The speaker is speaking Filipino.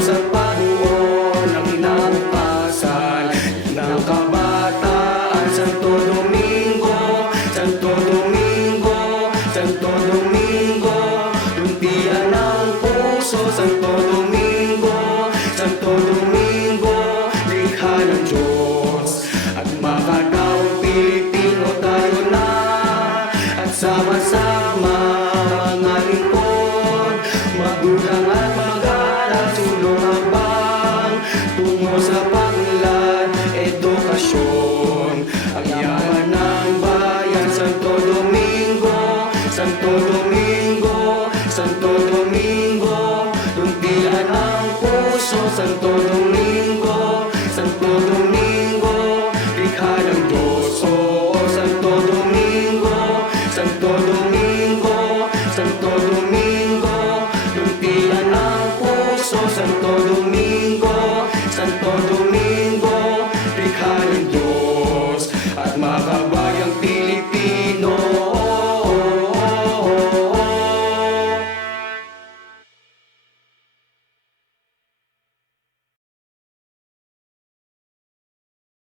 sa pagbuo ng kinabukasan ng kabataan. Santo Domingo, Santo Domingo, Santo Domingo, luntian ng puso. Santo Domingo, Santo Domingo, likha ng Diyos at makatawang Pilipino tayo na. At sama-sama mga lingkod, magulang at mag-aaral, sulong-abang tungo sa pag-unlad, edukasyon. Ang yaman ng bayan, Santo Domingo, Santo Domingo, Santo Domingo, luntian ang puso. Santo Domingo, Santo Domingo, likha ng Diyos. Oo, Santo Domingo, Santo Domingo, Santo Domingo, luntian ang puso. Santo Domingo,